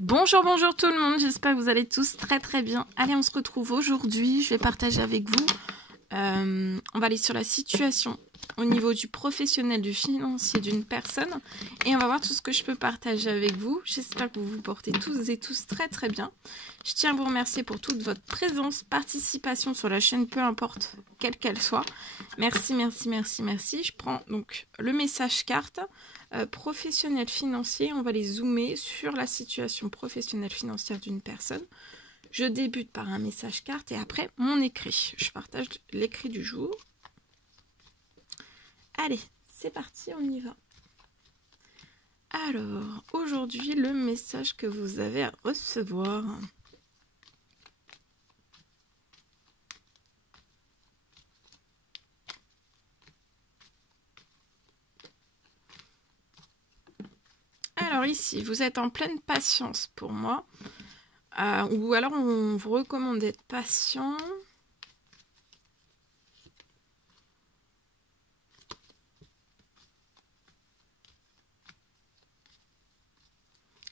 Bonjour, bonjour tout le monde, j'espère que vous allez tous très bien. Allez, on se retrouve aujourd'hui, je vais partager avec vous. On va aller sur la situation au niveau du professionnel, du financier d'une personne. Et on va voir tout ce que je peux partager avec vous. J'espère que vous vous portez tous et tous très bien. Je tiens à vous remercier pour toute votre présence, participation sur la chaîne, peu importe quelle qu'elle soit. Merci. Je prends donc le message carte. Professionnel financier, on va les zoomer sur la situation professionnelle financière d'une personne. Je débute par un message carte et après mon écrit. Je partage l'écrit du jour. Allez, c'est parti, on y va. Alors, aujourd'hui, le message que vous avez à recevoir. Alors ici, vous êtes en pleine patience pour moi. Ou alors on vous recommande d'être patient.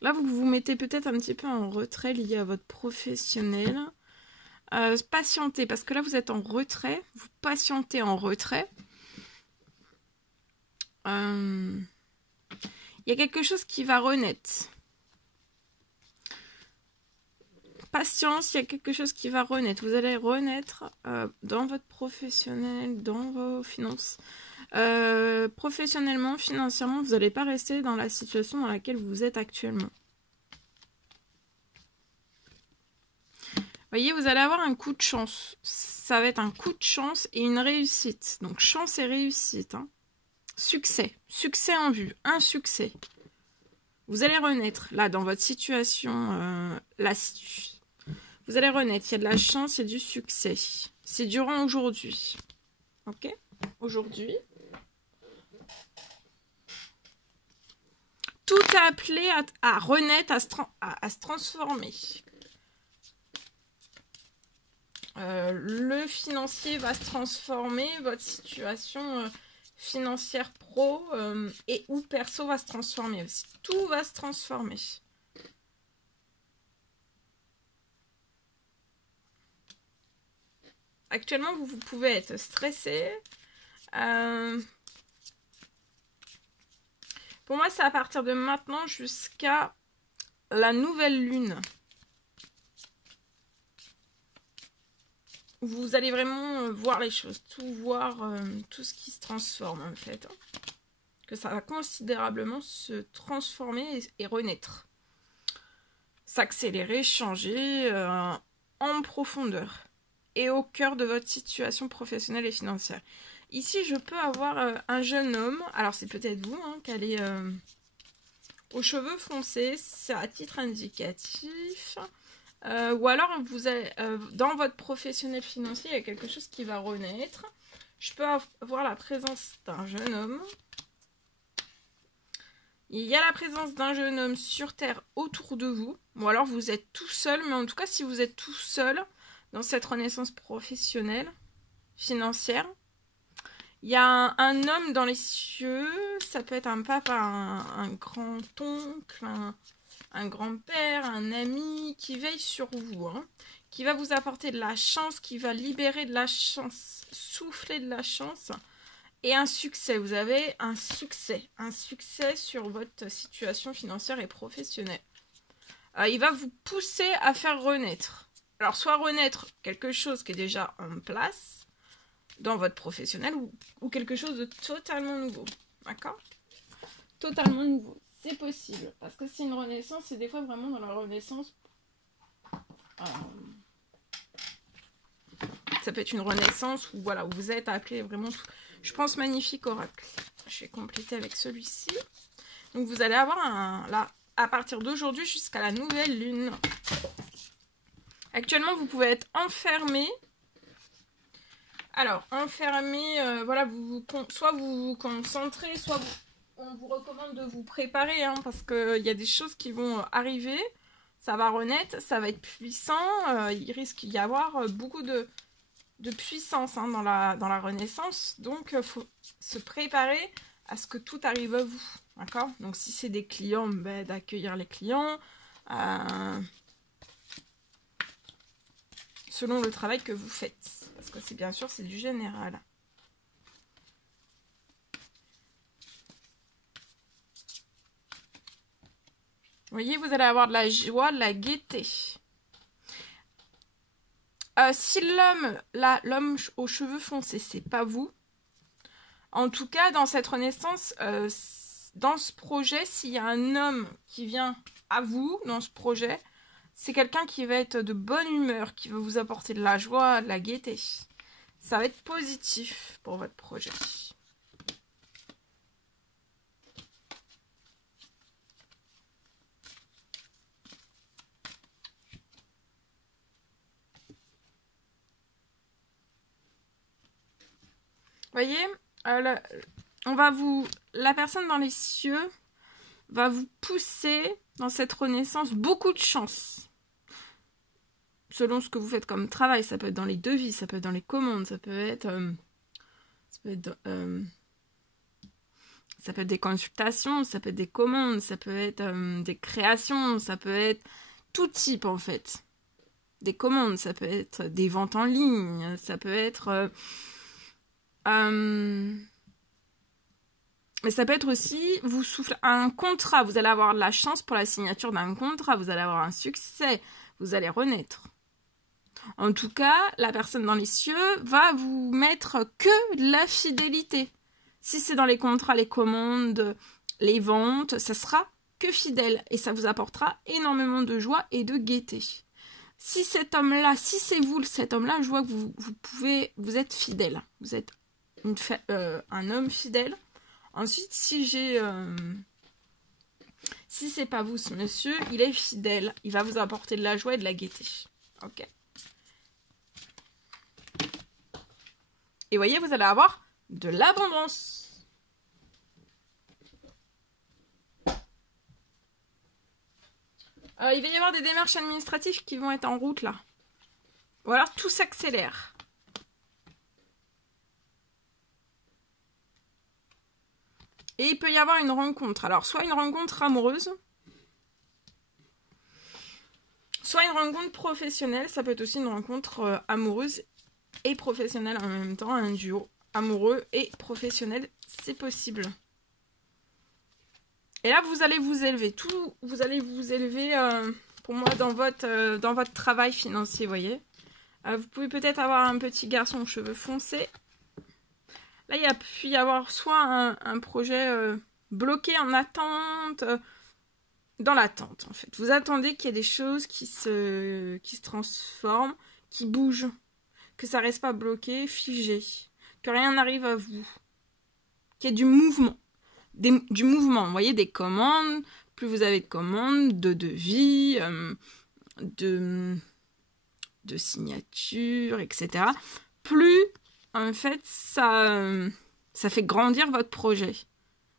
Là, vous vous mettez peut-être un petit peu en retrait lié à votre professionnel. Patientez, parce que là, vous êtes en retrait. Vous patientez en retrait. Il y a quelque chose qui va renaître. Patience, il y a quelque chose qui va renaître. Vous allez renaître dans votre professionnel, dans vos finances. Professionnellement, financièrement, vous n'allez pas rester dans la situation dans laquelle vous êtes actuellement. Vous voyez, vous allez avoir un coup de chance. Ça va être un coup de chance et une réussite. Donc, chance et réussite. Hein. Succès. Succès en vue. Un succès. Vous allez renaître, là, dans votre situation. Vous allez renaître. Il y a de la chance et du succès. C'est durant aujourd'hui. Ok? Aujourd'hui. Tout est appelé à renaître, à se transformer. Le financier va se transformer, votre situation financière pro et ou perso va se transformer aussi. Tout va se transformer. Actuellement, vous pouvez être stressé. Pour moi, c'est à partir de maintenant jusqu'à la nouvelle lune. Vous allez vraiment voir les choses, tout voir, tout ce qui se transforme en fait. Que ça va considérablement se transformer et renaître. S'accélérer, changer en profondeur. Et au cœur de votre situation professionnelle et financière. Ici, je peux avoir un jeune homme, alors c'est peut-être vous, hein, qui est aux cheveux foncés, c'est à titre indicatif. Ou alors, vous avez, dans votre professionnel financier, il y a quelque chose qui va renaître. Je peux avoir la présence d'un jeune homme. Il y a la présence d'un jeune homme sur Terre autour de vous. Ou alors, vous êtes tout seul. Mais en tout cas, si vous êtes tout seul dans cette renaissance professionnelle, financière, il y a un homme dans les cieux. Ça peut être un papa, un grand-oncle, un grand-père, un ami qui veille sur vous, hein, qui va vous apporter de la chance, qui va libérer de la chance, souffler de la chance et un succès. Vous avez un succès sur votre situation financière et professionnelle. Il va vous pousser à faire renaître. Alors, soit renaître quelque chose qui est déjà en place dans votre professionnel ou quelque chose de totalement nouveau. D'accord ? Totalement nouveau. C'est possible, parce que c'est une renaissance, et des fois vraiment dans la renaissance, ça peut être une renaissance où, voilà, où vous êtes appelé vraiment, je pense, magnifique oracle. Je vais compléter avec celui-ci. Donc vous allez avoir là, à partir d'aujourd'hui jusqu'à la nouvelle lune. Actuellement, vous pouvez être enfermé. Alors, enfermé, voilà, soit vous vous concentrez, soit on vous recommande de vous préparer, hein, parce qu'il y a des choses qui vont arriver, ça va renaître, ça va être puissant, il risque d'y avoir beaucoup de puissance, hein, dans la renaissance, donc il faut se préparer à ce que tout arrive à vous, d'accord ? Donc si c'est des clients, d'accueillir les clients, selon le travail que vous faites. Parce que c'est bien sûr, c'est du général. Vous voyez, vous allez avoir de la joie, de la gaieté. Si l'homme aux cheveux foncés, c'est pas vous. En tout cas, dans cette renaissance, dans ce projet, s'il y a un homme qui vient à vous, dans ce projet, c'est quelqu'un qui va être de bonne humeur, qui va vous apporter de la joie, de la gaieté. Ça va être positif pour votre projet. Voyez, la personne dans les cieux va vous pousser dans cette renaissance beaucoup de chance. Selon ce que vous faites comme travail, ça peut être dans les devis, ça peut être dans les commandes, ça peut être des consultations, ça peut être des commandes, ça peut être des créations, ça peut être tout type en fait. Des commandes, ça peut être des ventes en ligne, ça peut être... mais ça peut être aussi, vous soufflez un contrat, vous allez avoir de la chance pour la signature d'un contrat, vous allez avoir un succès, vous allez renaître. En tout cas, la personne dans les cieux va vous mettre que de la fidélité. Si c'est dans les contrats, les commandes, les ventes, ça sera que fidèle et ça vous apportera énormément de joie et de gaieté. Si cet homme-là, si c'est vous cet homme-là, je vois que vous êtes fidèle, vous êtes un homme fidèle. Ensuite, si c'est pas vous, ce monsieur, il est fidèle. Il va vous apporter de la joie et de la gaieté. Ok. Et voyez, vous allez avoir de l'abondance. Il va y avoir des démarches administratives qui vont être en route, là. Ou alors, tout s'accélère. Et il peut y avoir une rencontre. Alors, soit une rencontre amoureuse, soit une rencontre professionnelle. Ça peut être aussi une rencontre amoureuse et professionnelle en même temps. Un duo amoureux et professionnel, c'est possible. Et là, vous allez vous élever. Vous allez vous élever, pour moi, dans votre travail financier, vous voyez. Vous pouvez peut-être avoir un petit garçon aux cheveux foncés. Là, il y a pu y avoir soit un projet bloqué en attente, dans l'attente en fait. Vous attendez qu'il y ait des choses qui se transforment, qui bougent, que ça reste pas bloqué, figé, que rien n'arrive à vous, qu'il y ait du mouvement, du mouvement. Vous voyez, des commandes, plus vous avez de commandes, de devis, de signatures, etc. Plus en fait, ça fait grandir votre projet.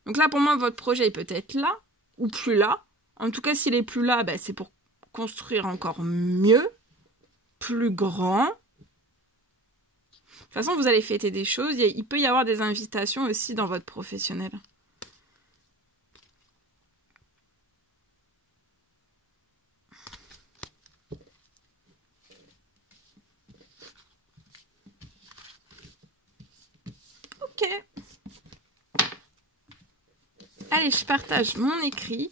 Donc là, pour moi, votre projet est peut-être là, ou plus là. En tout cas, s'il est plus là, ben, c'est pour construire encore mieux, plus grand. De toute façon, vous allez fêter des choses. Il peut y avoir des invitations aussi dans votre professionnel. Ok. Allez, je partage mon écrit.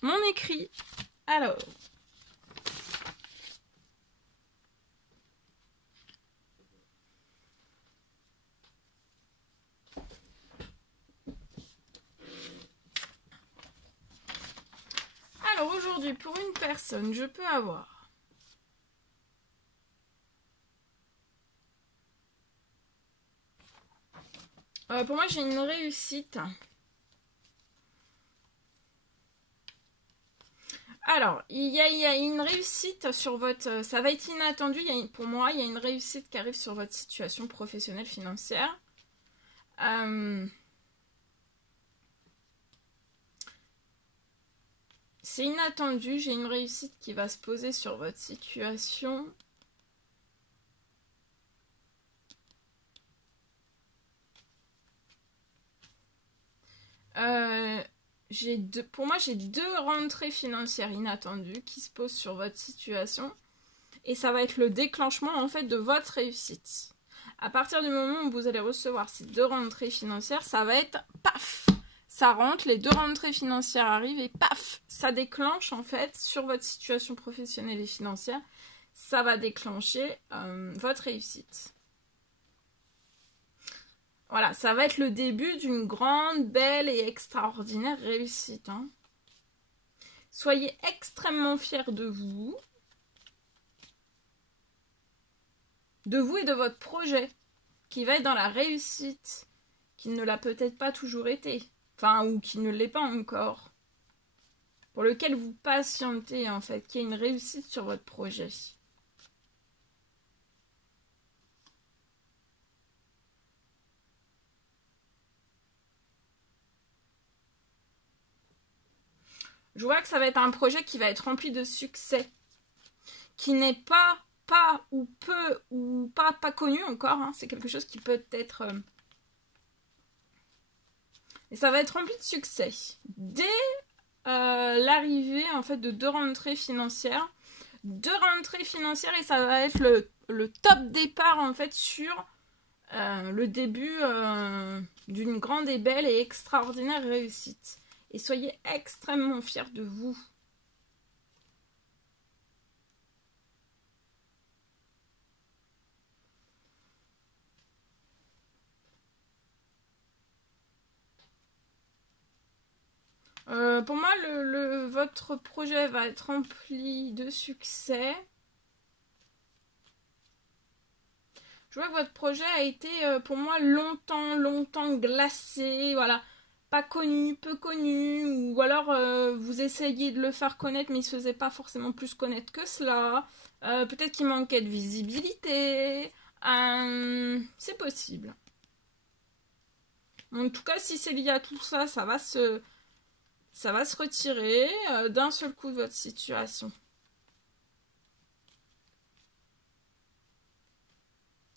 Mon écrit. Alors. Alors aujourd'hui, pour une personne, je peux avoir pour moi, j'ai une réussite. Alors, il y a une réussite sur votre... Ça va être inattendu. Pour moi, il y a une réussite qui arrive sur votre situation professionnelle financière. C'est inattendu. J'ai une réussite qui va se poser sur votre situation. pour moi, j'ai 2 rentrées financières inattendues qui se posent sur votre situation. Et ça va être le déclenchement, en fait, de votre réussite. À partir du moment où vous allez recevoir ces 2 rentrées financières, ça va être paf! Ça rentre, les 2 rentrées financières arrivent et paf! Ça déclenche, en fait, sur votre situation professionnelle et financière, ça va déclencher votre réussite. Voilà, ça va être le début d'une grande, belle et extraordinaire réussite. Hein. Soyez extrêmement fiers de vous et de votre projet, qui va être dans la réussite, qui ne l'a peut-être pas toujours été, enfin, ou qui ne l'est pas encore, pour lequel vous patientez, en fait, qui est une réussite sur votre projet. Je vois que ça va être un projet qui va être rempli de succès, qui n'est pas ou peu ou pas connu encore. Hein. C'est quelque chose qui peut être... Et ça va être rempli de succès. Dès l'arrivée en fait de 2 rentrées financières. 2 rentrées financières et ça va être le top départ en fait sur le début d'une grande et belle et extraordinaire réussite. Et soyez extrêmement fiers de vous. Pour moi, votre projet va être rempli de succès. Je vois que votre projet a été, pour moi, longtemps glacé, voilà. Pas connu, peu connu, ou alors vous essayez de le faire connaître, mais il ne se faisait pas forcément plus connaître que cela. Peut-être qu'il manquait de visibilité. C'est possible. En tout cas, si c'est lié à tout ça, ça va se retirer d'un seul coup de votre situation.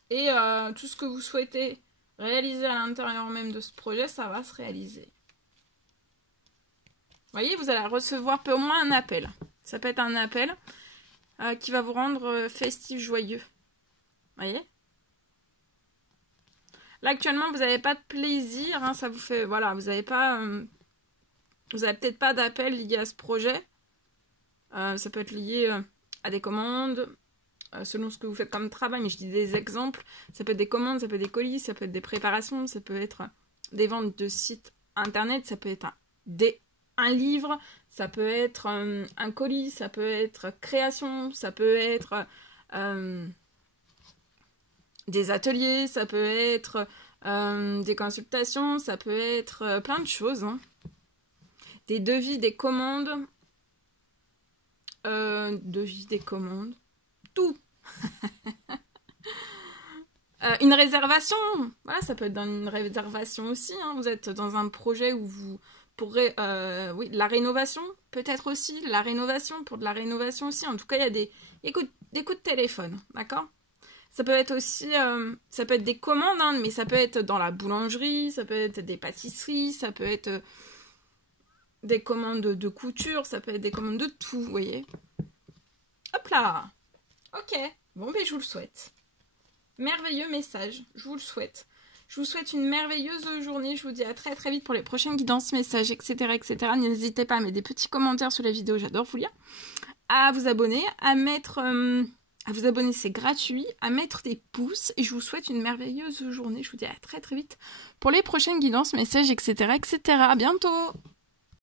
Et tout ce que vous souhaitez réaliser à l'intérieur même de ce projet, ça va se réaliser. Vous voyez, vous allez recevoir au moins un appel. Ça peut être un appel qui va vous rendre festif, joyeux. Vous voyez ? Là, actuellement, vous n'avez pas de plaisir. Hein, ça vous fait... Voilà, vous n'avez pas... vous n'avez peut-être pas d'appel lié à ce projet. Ça peut être lié à des commandes, selon ce que vous faites comme travail. Mais je dis des exemples. Ça peut être des commandes, ça peut être des colis, ça peut être des préparations, ça peut être des ventes de sites internet, ça peut être un livre, ça peut être un colis, ça peut être création, ça peut être des ateliers, ça peut être des consultations, ça peut être plein de choses. Hein. Des devis, des commandes. Devis, des commandes. Tout. Une réservation. Voilà, ça peut être dans une réservation aussi. Hein. Vous êtes dans un projet où vous pourrez... oui, la rénovation, peut-être aussi. La rénovation, pour de la rénovation aussi. En tout cas, il y a des coups de téléphone. D'accord ? Ça peut être aussi... ça peut être des commandes, hein, mais ça peut être dans la boulangerie, ça peut être des pâtisseries, ça peut être... des commandes de couture, ça peut être des commandes de tout, vous voyez. Hop là. Ok. Bon, ben je vous le souhaite. Merveilleux message, je vous le souhaite. Je vous souhaite une merveilleuse journée. Je vous dis à très très vite pour les prochaines guidances, messages, etc. etc. N'hésitez pas à mettre des petits commentaires sous la vidéo, j'adore vous lire. À vous abonner, à mettre... à vous abonner, c'est gratuit. À mettre des pouces. Et je vous souhaite une merveilleuse journée. Je vous dis à très très vite pour les prochaines guidances, messages, etc. etc. À bientôt.